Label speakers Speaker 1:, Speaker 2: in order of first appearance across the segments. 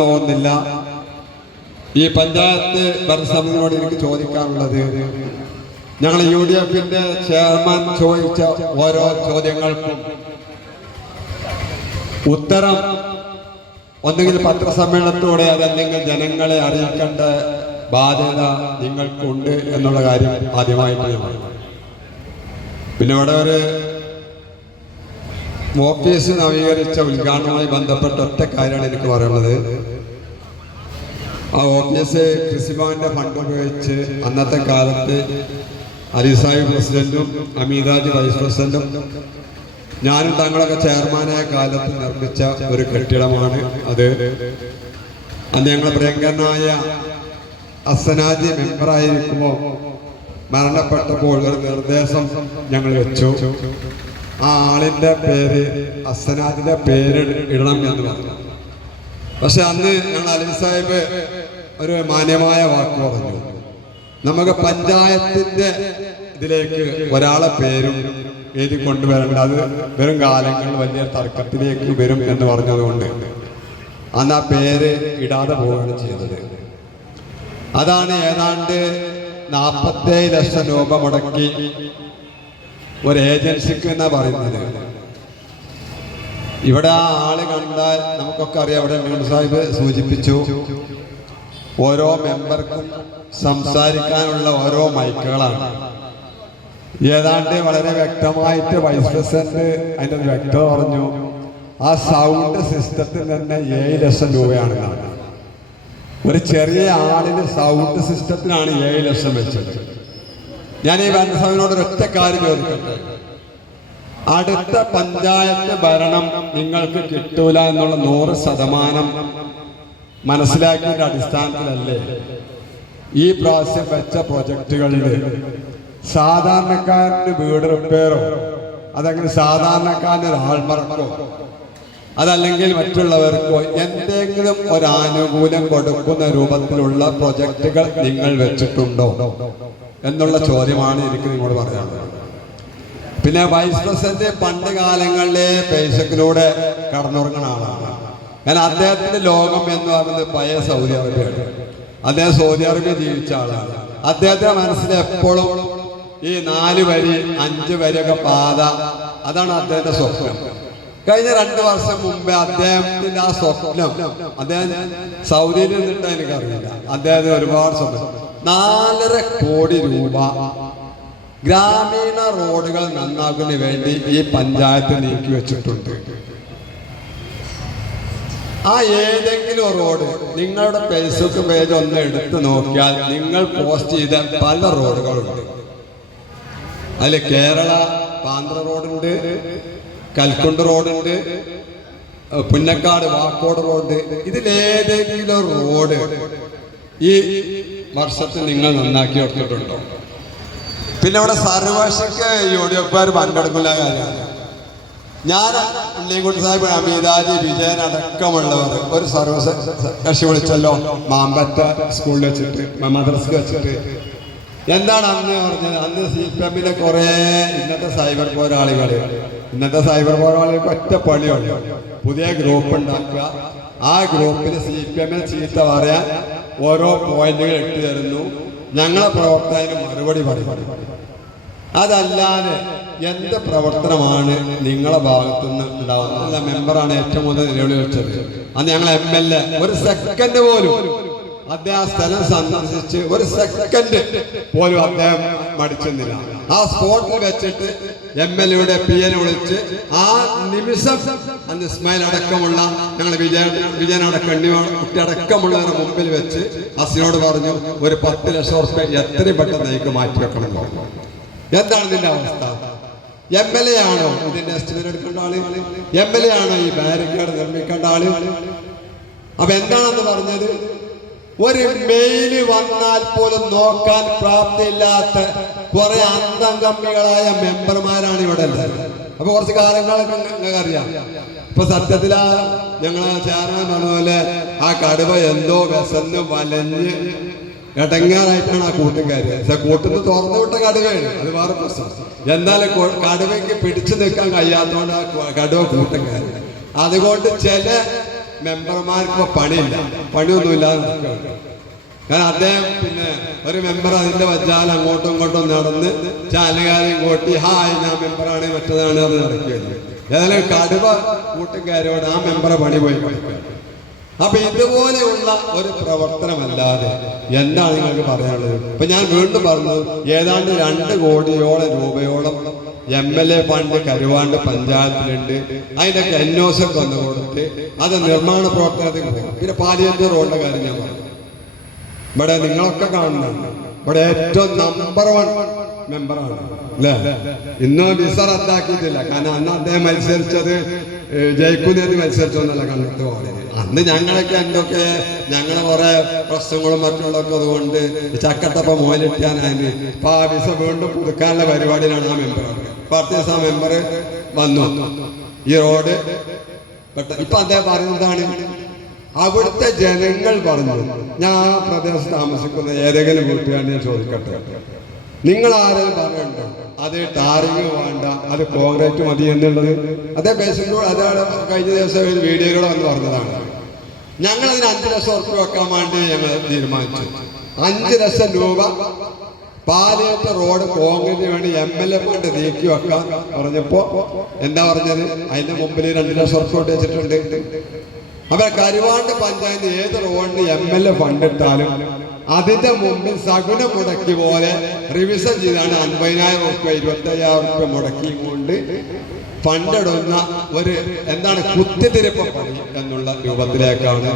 Speaker 1: പോകുന്നില്ല ഈ പഞ്ചായത്ത് ഭരണസമിതിയോട് എനിക്ക് ചോദിക്കാനുള്ളത് ഞങ്ങൾ യു ഡി എഫിന്റെ ചെയർമാൻ ചോദിച്ച ഓരോ ചോദ്യങ്ങൾക്കും ഉത്തരം ഒന്നുകിൽ പത്രസമ്മേളനത്തോടെ അതല്ലെങ്കിൽ ജനങ്ങളെ അറിയിക്കേണ്ട ബാധ്യത നിങ്ങൾക്കുണ്ട് എന്നുള്ള കാര്യം ആദ്യമായിട്ട്. പിന്നെ ഇവിടെ ഒരു ഓഫീസ് നവീകരിച്ച ഉദ്ഘാടനവുമായി ബന്ധപ്പെട്ട ഒറ്റ കാര്യമാണ് എനിക്ക് പറയുന്നത് ആ ഓഫീസ് കൃഷിഭവന്റെ ഫണ്ട് ഉപയോഗിച്ച് അന്നത്തെ കാലത്ത് അലിസായി പ്രസിഡന്റും അമീതാജ് വൈസ് പ്രസിഡന്റും ഞാനും തങ്ങളൊക്കെ ചെയർമാനായ കാലത്ത് നിർമ്മിച്ച ഒരു കെട്ടിടമാണ് അത്. അന്ന് ഞങ്ങൾ പ്രിയങ്കരനായ അസനാജി മെമ്പറായിരിക്കുമ്പോൾ മരണപ്പെട്ടപ്പോൾ ഒരു നിർദ്ദേശം ഞങ്ങൾ വെച്ചു. ആ ആളിന്റെ പേര് അസനാദിന്റെ പേര് ഇടണം എന്ന് പറഞ്ഞു. പക്ഷെ അന്ന് ഞങ്ങൾ അലി സാഹിബ് ഒരു മാന്യമായ വാക്ക് പറഞ്ഞു. നമുക്ക് പഞ്ചായത്തിന്റെ ഇതിലേക്ക് ഒരാളെ പേരും എഴുതി കൊണ്ടുവരേണ്ട. അത് വെറും കാലങ്ങൾ വലിയ തർക്കത്തിലേക്ക് വരും എന്ന് പറഞ്ഞതുകൊണ്ട് അന്ന് ആ പേര് ഇടാതെ പോവുകയാണ് ചെയ്തത്. അതാണ് ഏതാണ്ട് നാൽപ്പത്തേഴ് ലക്ഷം രൂപ മുടക്കി ഒരു ഏജൻസിക്ക് എന്നാ പറയുന്നത്? ഇവിടെ ആ ആൾ കണ്ടാൽ നമുക്കൊക്കെ അറിയാം. ഇവിടെ മീൺ സാഹിബ് സൂചിപ്പിച്ചു ഓരോ മെമ്പർക്കും സംസാരിക്കാനുള്ള ഓരോ മൈക്കുകളാണ്. ഏതാണ്ട് വളരെ വ്യക്തമായിട്ട് വൈസ് പ്രസിഡന്റ് അതിന്റെ വ്യക്തത പറഞ്ഞു ആ സൗണ്ട് സിസ്റ്റത്തിൽ തന്നെ ഏഴ് ലക്ഷം രൂപയാണ് ഒരു ചെറിയ ആളിന് സൗണ്ട് സിസ്റ്റത്തിനാണ് ഏഴ് ലക്ഷം വെച്ചത്. ഞാൻ ഈ ഭരണസഭയോട് ഒരൊറ്റ കാര്യം ചോദിക്കട്ടെ? അടുത്ത പഞ്ചായത്ത് ഭരണം നിങ്ങൾക്ക് കിട്ടൂല എന്നുള്ള നൂറ് ശതമാനം മനസ്സിലാക്കിയതിന്റെ അടിസ്ഥാനത്തിലല്ലേ? ഈ പ്രാവശ്യം വെച്ച പ്രൊജക്ടുകളിൽ സാധാരണക്കാരന് വീട് റിപ്പയറോ അതങ്ങനെ സാധാരണക്കാരന് ഒരു ആൾമറക്കോ അതല്ലെങ്കിൽ മറ്റുള്ളവർക്കോ എന്തെങ്കിലും ഒരു ആനുകൂല്യം കൊടുക്കുന്ന രൂപത്തിലുള്ള പ്രൊജക്ടുകൾ നിങ്ങൾ വെച്ചിട്ടുണ്ടോ? എന്നുള്ള ചോദ്യമാണ് എനിക്ക് നിങ്ങളോട് പറയാനുള്ളത്. പിന്നെ വൈസ് പ്രസിഡന്റ് പണ്ട് കാലങ്ങളിലെ പേശക്കിലൂടെ കടന്നുറങ്ങുന്ന ആളാണ്. ഞാൻ അദ്ദേഹത്തിന്റെ ലോകം എന്ന് പറയുന്നത് പഴയ സൗദി അറേബ്യയാണ്. അദ്ദേഹം സൗദി അറേബ്യ ജീവിച്ച ആളാണ്. അദ്ദേഹത്തിന്റെ മനസ്സിൽ എപ്പോഴും ഈ നാല് വരി അഞ്ച് വരിയൊക്കെ പാത അതാണ് അദ്ദേഹത്തിന്റെ സ്വപ്നം. കഴിഞ്ഞ രണ്ട് വർഷം മുമ്പേ അദ്ദേഹത്തിന്റെ ആ സ്വപ്നം അദ്ദേഹം സൗദിയിൽ നിന്നിട്ട് എനിക്കറിയില്ല. അദ്ദേഹത്തിന് ഒരുപാട് സ്വപ്നം. നാലര കോടി രൂപ. ഗ്രാമീണ റോഡുകൾ നന്നാക്കുന്നതിന് വേണ്ടി ഈ പഞ്ചായത്ത് നീക്കി വെച്ചിട്ടുണ്ട്. ആ ഏതെങ്കിലും റോഡ് നിങ്ങളുടെ ഫേസ്ബുക്ക് പേജ് ഒന്ന് എടുത്തു നോക്കിയാൽ നിങ്ങൾ പോസ്റ്റ് ചെയ്ത പല റോഡുകളുണ്ട്. അതിൽ കേരള പാന്ത്ര റോഡുണ്ട് കൽക്കുണ്ട് റോഡുണ്ട് പുന്നക്കാട് വാക്കോട് റോഡ് ഇതിലേതെങ്കിലും റോഡ് ഈ വർഷത്തിൽ നിങ്ങൾ നന്നാക്കി കൊടുത്തിട്ടുണ്ടോ? പിന്നെ ഇവിടെ സർവശക്ക് യു ഡി എഫുകാർ പങ്കെടുക്കുന്ന കാര്യമാണ് ഞാൻ ഉണ്ണിക്കുട്ടി സാഹിബ് അമീതാജി വിജയൻ അടക്കമുള്ളവർ ഒരു സർവകക്ഷി കക്ഷി വിളിച്ചല്ലോ. മാമ്പറ്റ സ്കൂളിൽ വെച്ചിട്ട് മദ്രസക്ക് വെച്ചിട്ട്. എന്താണ് അന്ന് പറഞ്ഞത്? അന്ന് സി പി എമ്മിലെ കുറേ ഇന്നത്തെ സൈബർ പോരാളികൾ ഇന്നത്തെ സൈബർ പോരാളികൾക്ക് ഒറ്റ പണിയുള്ളൂ. പുതിയ ഗ്രൂപ്പ് ഉണ്ടാക്കുക. ആ ഗ്രൂപ്പിൽ സി പി എമ്മിൽ ചീത്ത പറയാൻ ഓരോ പോയിന്റുകൾ ഇട്ട് തരുന്നു. ഞങ്ങളെ പ്രവർത്തകന് മറുപടി പറയും. അതല്ലാതെ എന്ത് പ്രവർത്തനമാണ് നിങ്ങളെ ഭാഗത്തുനിന്ന് ഉണ്ടാവുന്നത്? അല്ല മെമ്പറാണ് ഏറ്റവും കൂടുതൽ നിലവിളി വെച്ചത് അന്ന് ഞങ്ങൾ എം എൽ എ. ഒരു സെക്കൻഡ് പോലും അദ്ദേഹം സ്ഥലം സന്ദർശിച്ച് ഒരു സെക്കൻഡ് പോലും അദ്ദേഹം മടിച്ചെന്നില്ല ആ സ്പോട്ടിൽ വെച്ചിട്ട് എം എൽ എയുടെ പി എനെ വിളിച്ച് ആ നിമിഷം അന്ന് ഇസ്മായിൽ അടക്കമുള്ള ഞങ്ങൾ വിജയ വിജയനടക്കം എണ്ണി കുട്ടി അടക്കമുള്ളവരുടെ മുമ്പിൽ വെച്ച് അസിനോട് പറഞ്ഞു ഒരു പത്ത് ലക്ഷം റുപ്യ എത്രയും പെട്ടെന്ന് എനിക്ക് മാറ്റി വെക്കണം പറഞ്ഞു. എന്താണ് ഇതിന്റെ അവസ്ഥ? എം എൽ എ ആണോ ഇതിന്റെ എസ്റ്റിമേറ്റ് എടുക്കേണ്ട ആൾ? എം എൽ എ ആണോ ഈ ബാരിക്കേഡ് നിർമ്മിക്കേണ്ട ആൾ? അപ്പൊ എന്താണെന്ന് പറഞ്ഞത്? ഒരു മെയിൽ വന്നാൽ പോലും നോക്കാൻ പ്രാപ്തിയില്ലാത്ത കുറെ അന്തംഗമ്മികളായ മെമ്പർമാരാണ് ഇവിടെ ഉള്ളത്. അപ്പൊ കുറച്ച് കാലങ്ങളൊക്കെ നിങ്ങൾക്ക് അറിയാം ഇപ്പൊ സത്യത്തിലാ ഞങ്ങളെ ചേരാൻ പറഞ്ഞ പോലെ ആ കടുവ എന്തോ വിസന്ന് വലഞ്ഞ് ഇടങ്ങാറായിട്ടാണ് ആ കൂട്ടുകാര് കൂട്ടിന് തുറന്നു വിട്ട കടുവയാണ്. അത് വേറെ പ്രശ്നം. എന്നാലും കടുവയ്ക്ക് പിടിച്ചു നിൽക്കാൻ കഴിയാത്തതുകൊണ്ട് ആ കടുവ കൂട്ടുകാര് അതുകൊണ്ട് ചില മെമ്പർമാർക്ക് പണിയില്ല. പണിയൊന്നുമില്ലാതെ കാരണം അദ്ദേഹം പിന്നെ ഒരു മെമ്പർ അതിന്റെ വച്ചാൽ അങ്ങോട്ടും ഇങ്ങോട്ടും നടന്ന് ചാനലുകാരെയും കൂട്ടി ഹായ് ഞാൻ മെമ്പറാണ് മറ്റേതാണ് അത് നടക്കുകയാണ് ഏതായാലും കടുവ കൂട്ടുകാരോട് ആ മെമ്പറെ പണി പോയി അപ്പൊ ഇതുപോലെയുള്ള ഒരു പ്രവർത്തനമല്ലാതെ എന്താണ് നിങ്ങൾക്ക് പറയാനുള്ളത്? ഇപ്പൊ ഞാൻ വീണ്ടും പറഞ്ഞു ഏതാണ്ട് രണ്ട് കോടിയോളം രൂപയോളം എം എൽ എ ഫണ്ട് കരുവാണ്ട് പഞ്ചായത്തിലുണ്ട്. അതിനൊക്കെ അന്വേഷണം ഒന്ന് കൊടുത്ത് അത് നിർമ്മാണ പ്രവർത്തനത്തിന് പോകും പിന്നെ പാലിയന്റെ റോഡിന്റെ കാര്യം ഞാൻ പറഞ്ഞു. ഇവിടെ നിങ്ങളൊക്കെ കാണുന്നുണ്ട് ഇവിടെ ഏറ്റവും നമ്പർ വൺ മെമ്പറാണ് അല്ലേ? ഇന്നും വിസ റദ്ദാക്കിയിട്ടില്ല. കാരണം അന്ന് അദ്ദേഹം മത്സരിച്ചത് ഏഹ്, മത്സരിച്ചോന്നല്ല കണ്ടിട്ട് പോകുന്നത് അന്ന് ഞങ്ങളൊക്കെ എന്തൊക്കെ ഞങ്ങളെ കുറെ പ്രശ്നങ്ങളും മറ്റുള്ളതൊക്കെ അതുകൊണ്ട് ചക്കത്തപ്പം മോലിട്ടാനായിരുന്നു ഇപ്പൊ ആ വിസ വീണ്ടും പുതുക്കാനുള്ള പരിപാടിയിലാണ് ആ മെമ്പർ പാർട്ടി ആ മെമ്പർ വന്നു. ഈ റോഡ് ഇപ്പൊ അദ്ദേഹം പറയുന്നതാണ് അവിടുത്തെ ജനങ്ങൾ പറഞ്ഞു ഞാൻ ആ പ്രദേശത്ത് താമസിക്കുന്ന ഏതെങ്കിലും കൂട്ടുകാരെ ഞാൻ ചോദിക്കട്ടെ. നിങ്ങൾ ആരെങ്കിലും പറയുന്നുണ്ടോ അത് ടാറിങ് വേണ്ട അത് കോൺക്രീറ്റ് മതി എന്നുള്ളത്. അതേ ബേസിലൂടെ അതാണ് കഴിഞ്ഞ ദിവസം ഒരു വീഡിയോയിലൂടെ വന്ന് പറഞ്ഞതാണ്. ഞങ്ങൾ അതിന് അഞ്ച് ലക്ഷം ഉറപ്പ് വെക്കാൻ വേണ്ടി ഞങ്ങൾ തീരുമാനിച്ചു. അഞ്ച് ലക്ഷം രൂപ പാലേറ്റ റോഡ് കോൺക്രീറ്റ് വേണ്ടി എം എൽ എ ഫണ്ട് നീക്കി വെക്കാൻ പറഞ്ഞപ്പോ എന്താ പറഞ്ഞത്? അതിന്റെ മുമ്പിൽ രണ്ട് ലക്ഷം ഉറപ്പ് കൊണ്ട് വെച്ചിട്ടുണ്ട്. അപ്പൊ കരുവാണ്ട് പഞ്ചായത്ത് ഏത് റോഡിന് എം എൽ എ ഫണ്ട് ഇട്ടാലും അതിന്റെ മുമ്പിൽ സകുന മുടക്കി പോലെ റിവിഷൻ ചെയ്താണ് അൻപതിനായിരം ഉറുപ്പ്യ ഇരുപത്തി അയ്യായിരം ഉറുപ്പ്യ മുടക്കി കൊണ്ട് പണ്ടിടുന്ന ഒരു എന്താണ് കുത്തിത്തിരിപ്പ് പണി എന്നുള്ള രൂപത്തിലേക്കാണ്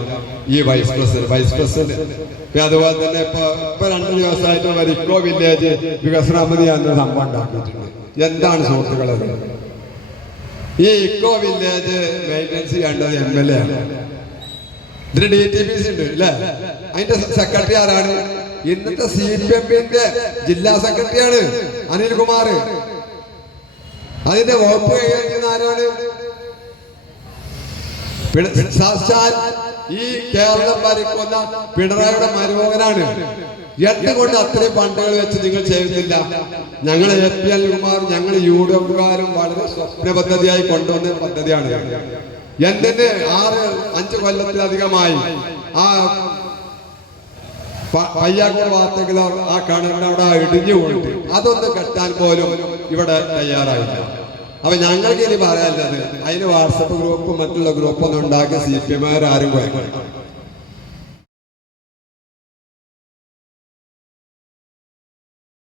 Speaker 1: ഈ വൈസ് പ്രസിഡന്റ് വൈസ് പ്രസിഡന്റ് അതുപോലെ തന്നെ ഇപ്പൊ ഇപ്പൊ രണ്ട് ദിവസമായിട്ട് ഇക്കോ വില്ലേജ് വികസന പദ്ധതി എന്ന സംഭവം ഉണ്ടാക്കിയിട്ടുണ്ട്. എന്താണ് സുഹൃത്തുക്കളെ ഈ ഇക്കോ വില്ലേജ് മെയിന്റനൻസ് ചെയ്യേണ്ടത് എം എൽ എ ആണ്. ഇതിന് ഡി ടി പി സി ഉണ്ട് അല്ലേ? അതിന്റെ സെക്രട്ടറി ആരാണ്? ഇന്നത്തെ സി പി എമ്മിന്റെ ജില്ലാ സെക്രട്ടറിയാണ് അനിൽകുമാർ. അതിന്റെ വകുപ്പ് കൈകാര്യം ആരാണ്? സാക്ഷാൽ ഈ കേരളം ഭരിക്കുന്ന പിണറായിയുടെ മരുമകനാണ്. എന്തുകൊണ്ട് അത്രയും ഫണ്ടുകൾ വെച്ച് നിങ്ങൾ ചെയ്യുന്നില്ല ഞങ്ങൾ എ പി അനിൽകുമാർ ഞങ്ങൾ യു ഡി എഫുകാരും വളരെ സ്വപ്ന പദ്ധതിയായി കൊണ്ടുവന്ന പദ്ധതിയാണ്. എന്തിന് ആറ് അഞ്ച് കൊല്ലത്തിലധികമായി ആ പ- പയ്യാക്കൂർ വാർത്തകൾ ആ കണലിന് അവിടെ ഇടിഞ്ഞു പോയിട്ട് അതൊന്ന് കെട്ടാൻ പോലും ഇവിടെ തയ്യാറായില്ല. അപ്പൊ ഞങ്ങൾക്ക് ഇനി പറയാനുള്ളത് അതിന് വാട്സപ്പ് ഗ്രൂപ്പും മറ്റുള്ള ഗ്രൂപ്പൊന്നും ഉണ്ടാക്കി സി പി എമാരും ആരും പോയി